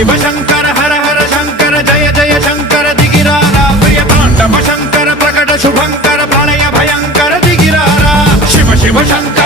शिव शंकर हर हर शंकर जय जय शंकर दिगिरारा प्रिय तांडव शंकर प्रकट शुभंकर प्रलय भयंकर दिगिरारा शिव शिव शंकर